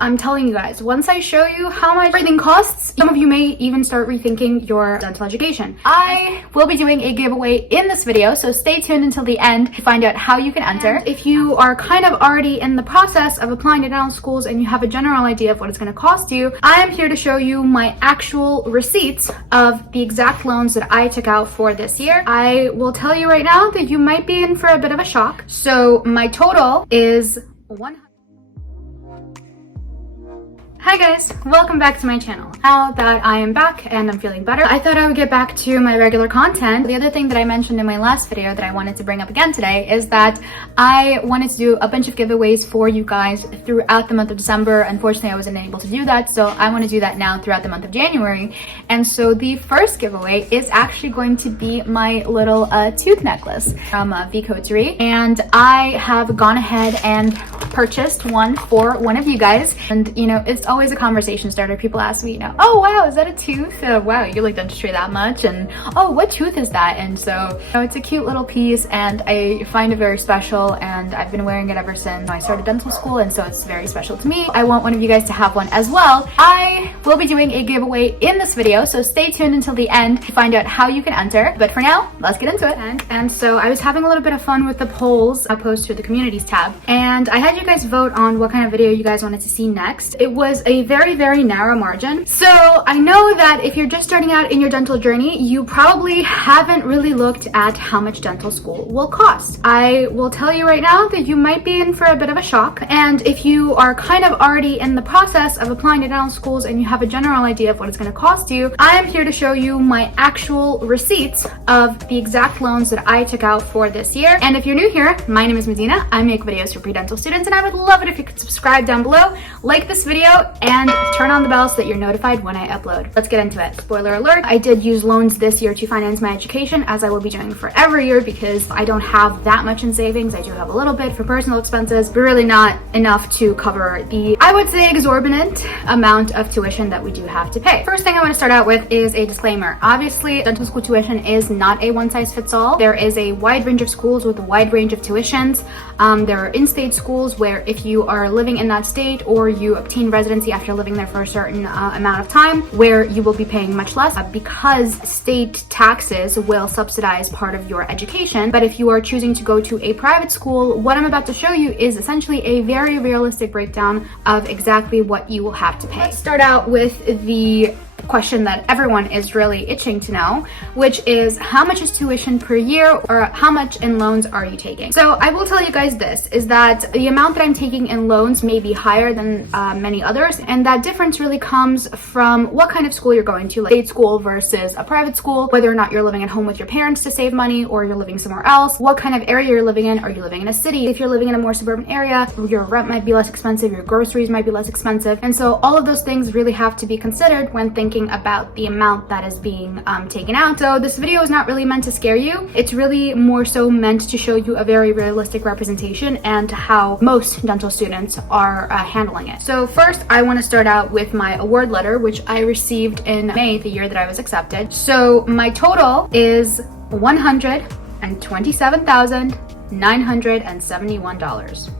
I'm telling you guys, once I show you how much everything costs, some of you may even start rethinking your dental education. I will be doing a giveaway in this video, so stay tuned until the end to find out how you can enter. And if you are kind of already in the process of applying to dental schools and you have a general idea of what it's going to cost you, I am here to show you my actual receipts of the exact loans that I took out for this year. I will tell you right now that you might be in for a bit of a shock. So my total is Hi guys, welcome back to my channel. Now that I am back and I'm feeling better, I thought I would get back to my regular content. The other thing that I mentioned in my last video that I wanted to bring up again today is that I wanted to do a bunch of giveaways for you guys throughout the month of December. Unfortunately, I wasn't able to do that, so I want to do that now throughout the month of January. And so the first giveaway is actually going to be my little tooth necklace from Coterie, and I have gone ahead and purchased one for one of you guys. And you know, it's always a conversation starter. People ask me, you know, oh wow, is that a tooth? Wow, you like dentistry that much? And oh, what tooth is that? And so, you know, it's a cute little piece and I find it very special, and I've been wearing it ever since I started dental school, and so it's very special to me. I want one of you guys to have one as well. I will be doing a giveaway in this video, so stay tuned until the end to find out how you can enter. But for now, let's get into it. And so I was having a little bit of fun with the polls I posted to the communities tab, and I had you guys vote on what kind of video you guys wanted to see next. It was a very narrow margin. So I know that if you're just starting out in your dental journey, you probably haven't really looked at how much dental school will cost. I will tell you right now that you might be in for a bit of a shock. And if you are kind of already in the process of applying to dental schools and you have a general idea of what it's going to cost you, I am here to show you my actual receipts of the exact loans that I took out for this year. And if you're new here, my name is Madina. I make videos for pre-dental students, and I would love it if you could subscribe down below, like this video, and turn on the bell so that you're notified when I upload. Let's get into it. Spoiler alert, I did use loans this year to finance my education, as I will be doing for every year, because I don't have that much in savings. I do have a little bit for personal expenses, but really not enough to cover the, I would say, exorbitant amount of tuition that we do have to pay. First thing I want to start out with is a disclaimer. Obviously, dental school tuition is not a one-size-fits-all. There is a wide range of schools with a wide range of tuitions. There are in-state schools where if you are living in that state or you obtain residency after living there for a certain amount of time, where you will be paying much less because state taxes will subsidize part of your education. But if you are choosing to go to a private school, what I'm about to show you is essentially a very realistic breakdown of exactly what you will have to pay. Let's start out with the question that everyone is really itching to know, which is how much is tuition per year, or how much in loans are you taking? So I will tell you guys this, is that the amount that I'm taking in loans may be higher than many others, and that difference really comes from what kind of school you're going to, like state school versus a private school, whether or not you're living at home with your parents to save money or you're living somewhere else, what kind of area you're living in. Are you living in a city? If you're living in a more suburban area, your rent might be less expensive, your groceries might be less expensive, and so all of those things really have to be considered when thinking about the amount that is being taken out. So this video is not really meant to scare you. It's really more so meant to show you a very realistic representation and how most dental students are handling it. So first, I want to start out with my award letter, which I received in May, the year that I was accepted. So my total is $127,971.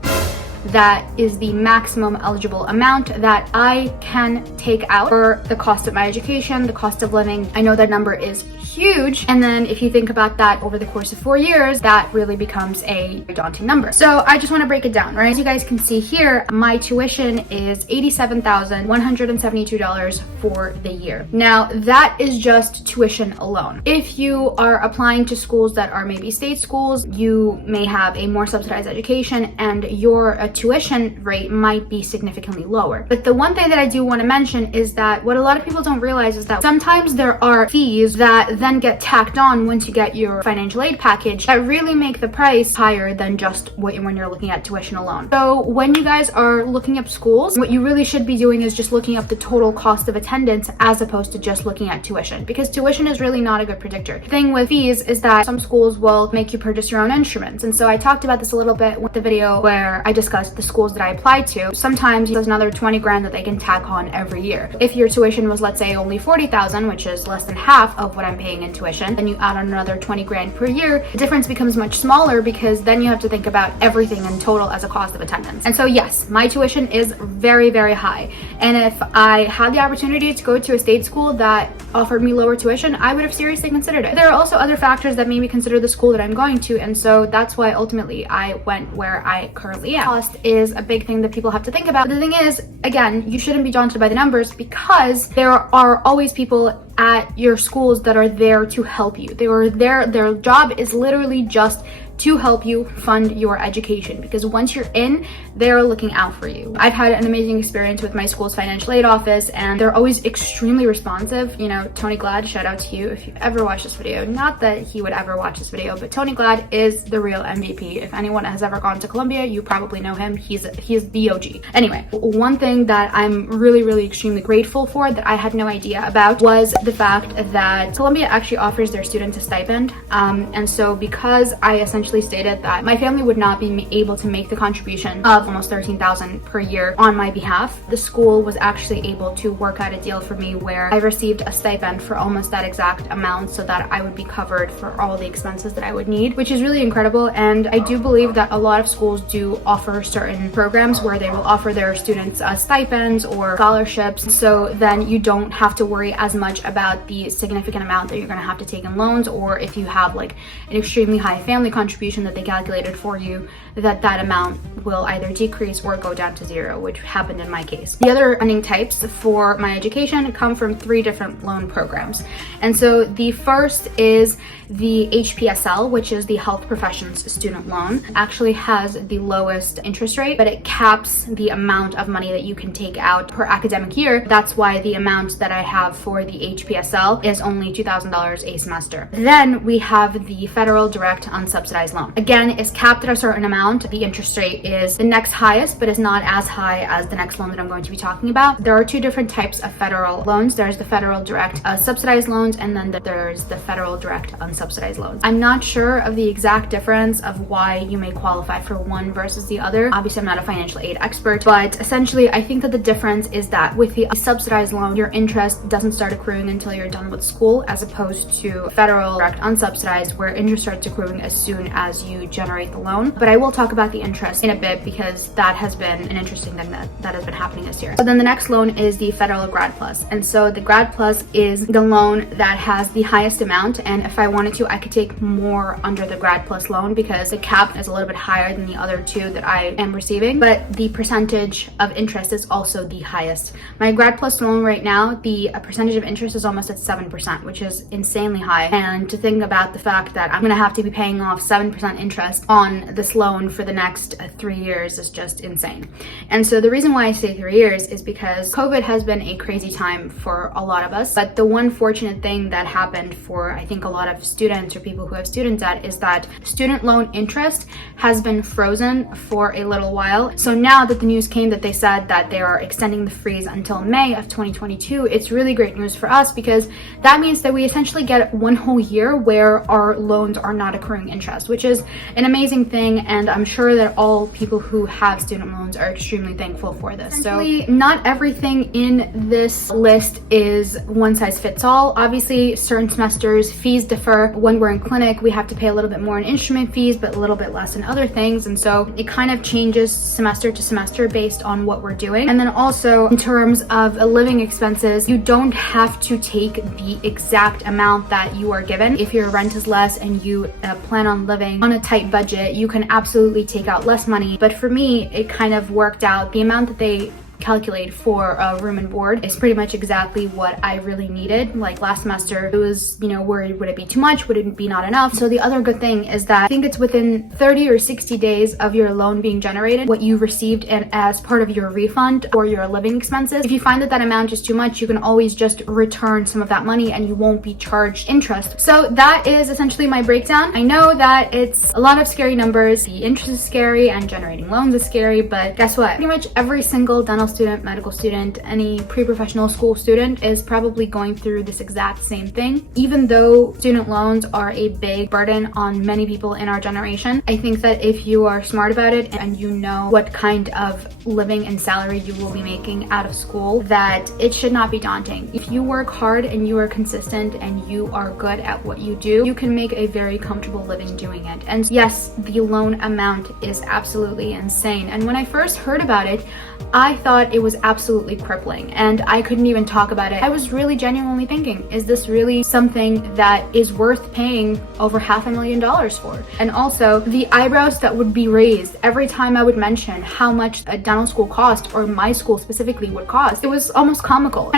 That is the maximum eligible amount that I can take out for the cost of my education, the cost of living. I know that number is huge, and then if you think about that over the course of 4 years, that really becomes a daunting number. So I just want to break it down, right? As you guys can see here, my tuition is $87,172 for the year. Now that is just tuition alone. If you are applying to schools that are maybe state schools, you may have a more subsidized education and your tuition rate might be significantly lower. But the one thing that I do want to mention is that what a lot of people don't realize is that sometimes there are fees that then get tacked on once you get your financial aid package that really make the price higher than just when you're looking at tuition alone. So when you guys are looking up schools, what you really should be doing is just looking up the total cost of attendance as opposed to just looking at tuition, because tuition is really not a good predictor. The thing with fees is that some schools will make you purchase your own instruments, and so I talked about this a little bit with the video where I discussed access the schools that I applied to, sometimes there's another 20 grand that they can tack on every year. If your tuition was, let's say, only 40,000, which is less than half of what I'm paying in tuition, then you add on another 20 grand per year, the difference becomes much smaller because then you have to think about everything in total as a cost of attendance. And so yes, my tuition is very, very high. And if I had the opportunity to go to a state school that offered me lower tuition, I would have seriously considered it. There are also other factors that made me consider the school that I'm going to, and so that's why ultimately I went where I currently am. Cost is a big thing that people have to think about. But the thing is, again, you shouldn't be daunted by the numbers because there are always people at your schools that are there to help you. They are there, their job is literally just to help you fund your education, because once you're in, they're looking out for you. I've had an amazing experience with my school's financial aid office, and they're always extremely responsive. You know, Tony Glad, shout out to you if you ever watch this video. Not that he would ever watch this video, but Tony Glad is the real MVP. If anyone has ever gone to Columbia, you probably know him. He's the OG. Anyway, one thing that I'm really extremely grateful for that I had no idea about was the fact that Columbia actually offers their students a stipend. And so because I essentially stated that my family would not be able to make the contribution of almost $13,000 per year on my behalf, the school was actually able to work out a deal for me where I received a stipend for almost that exact amount so that I would be covered for all the expenses that I would need, which is really incredible. And I do believe that a lot of schools do offer certain programs where they will offer their students stipends or scholarships, so then you don't have to worry as much about the significant amount that you're going to have to take in loans, or if you have like an extremely high family contribution that they calculated for you, that amount will either decrease or go down to zero, which happened in my case. The other funding types for my education come from 3 different loan programs. And so the first is the HPSL, which is the Health Professions Student Loan. Actually has the lowest interest rate, but it caps the amount of money that you can take out per academic year. That's why the amount that I have for the HPSL is only $2,000 a semester. Then we have the Federal Direct Unsubsidized Loan. Again, it's capped at a certain amount. The interest rate is the next highest, but is not as high as the next loan that I'm going to be talking about. There are 2 different types of federal loans. There's the Federal Direct Subsidized Loans, and then there's the Federal Direct Unsubsidized Loans. I'm not sure of the exact difference of why you may qualify for one versus the other. Obviously, I'm not a financial aid expert, but essentially, I think that the difference is that with the subsidized loan, your interest doesn't start accruing until you're done with school, as opposed to Federal Direct Unsubsidized, where interest starts accruing as soon as you generate the loan. But I will talk about the interest in a bit because that has been an interesting thing that has been happening this year. So then the next loan is the Federal Grad Plus. And so the Grad Plus is the loan that has the highest amount. And if I wanted to, I could take more under the Grad Plus loan because the cap is a little bit higher than the other 2 that I am receiving, but the percentage of interest is also the highest. My Grad Plus loan right now, the percentage of interest is almost at 7%, which is insanely high. And to think about the fact that I'm going to have to be paying off 7% interest on this loan for the next 3 years is just insane. And so the reason why I say 3 years is because COVID has been a crazy time for a lot of us. But the one fortunate thing that happened for, I think, a lot of students or people who have student debt is that student loan interest has been frozen for a little while. So now that the news came that they said that they are extending the freeze until May of 2022, it's really great news for us because that means that we essentially get 1 whole year where our loans are not accruing interest, which is an amazing thing. And I'm sure that all people who have student loans are extremely thankful for this. So not everything in this list is one size fits all. Obviously, certain semesters fees differ. When we're in clinic, we have to pay a little bit more in instrument fees, but a little bit less in other things. And so it kind of changes semester to semester based on what we're doing. And then also in terms of living expenses, you don't have to take the exact amount that you are given. If your rent is less and you plan on living on a tight budget, you can absolutely take out less money. But for me, it kind of worked out. The amount that they calculate for a room and board is pretty much exactly what I really needed. Like last semester, it was, worried, would it be too much? Would it be not enough? So the other good thing is that I think it's within 30 or 60 days of your loan being generated, what you received as part of your refund or your living expenses. If you find that amount is too much, you can always just return some of that money and you won't be charged interest. So that is essentially my breakdown. I know that it's a lot of scary numbers. The interest is scary and generating loans is scary, but guess what? Pretty much every single dental student, medical student, any pre-professional school student is probably going through this exact same thing. Even though student loans are a big burden on many people in our generation, I think that if you are smart about it and you know what kind of living and salary you will be making out of school, that it should not be daunting. If you work hard and you are consistent and you are good at what you do, you can make a very comfortable living doing it. And yes, the loan amount is absolutely insane. And when I first heard about it, I thought it was absolutely crippling and I couldn't even talk about it. I was really genuinely thinking, is this really something that is worth paying over $500,000 for? And also the eyebrows that would be raised every time I would mention how much a dental school cost, or my school specifically would cost. It was almost comical.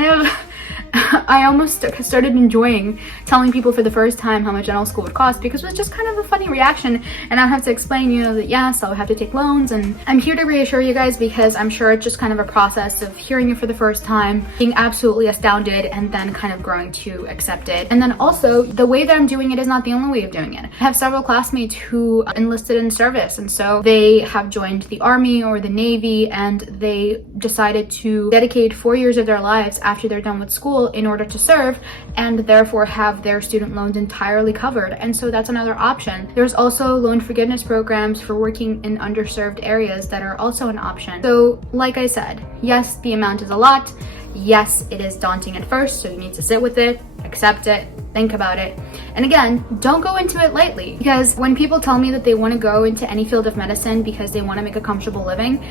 I almost started enjoying telling people for the first time how much dental school would cost, because it was just kind of a funny reaction, and I have to explain, you know, that yes, I'll have to take loans, and I'm here to reassure you guys because I'm sure it's just kind of a process of hearing it for the first time, being absolutely astounded, and then kind of growing to accept it. And then also, the way that I'm doing it is not the only way of doing it. I have several classmates who enlisted in service, and so they have joined the Army or the Navy, and they decided to dedicate 4 years of their lives after they're done with school in order to serve, and therefore have their student loans entirely covered. And so that's another option. There's also loan forgiveness programs for working in underserved areas that are also an option. So like I said, yes, the amount is a lot. Yes, it is daunting at first, so you need to sit with it, accept it, think about it. And again, don't go into it lightly, because when people tell me that they want to go into any field of medicine because they want to make a comfortable living,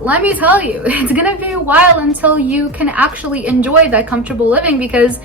let me tell you, it's gonna be a while until you can actually enjoy that comfortable living, because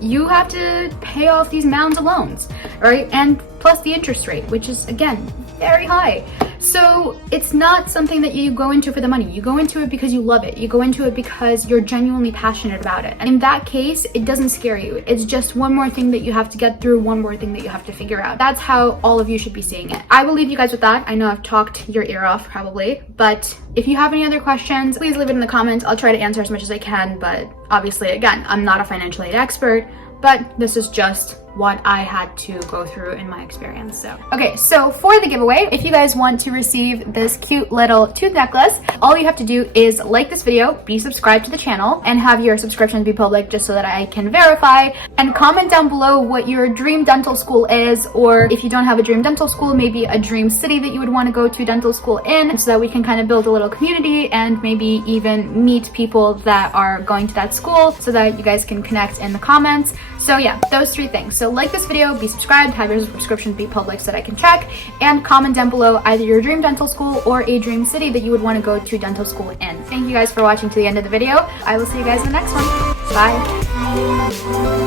you have to pay off these mounds of loans, right? And plus the interest rate, which is again very high. So it's not something that you go into for the money. You go into it because you love it. You go into it because you're genuinely passionate about it. And in that case, it doesn't scare you. It's just one more thing that you have to get through, one more thing that you have to figure out. That's how all of you should be seeing it. I will leave you guys with that. I know I've talked your ear off probably, but if you have any other questions, please leave it in the comments. I'll try to answer as much as I can, but obviously, again, I'm not a financial aid expert, but this is just what I had to go through in my experience. So okay, so for the giveaway, if you guys want to receive this cute little tooth necklace, all you have to do is like this video, be subscribed to the channel, and have your subscription be public just so that I can verify, and comment down below what your dream dental school is, or if you don't have a dream dental school, maybe a dream city that you would want to go to dental school in, so that we can kind of build a little community and maybe even meet people that are going to that school, so that you guys can connect in the comments. So yeah, those three things. So like this video, be subscribed, have your subscription be public so that I can check, and comment down below either your dream dental school or a dream city that you would want to go to dental school in. Thank you guys for watching to the end of the video. I will see you guys in the next one. Bye.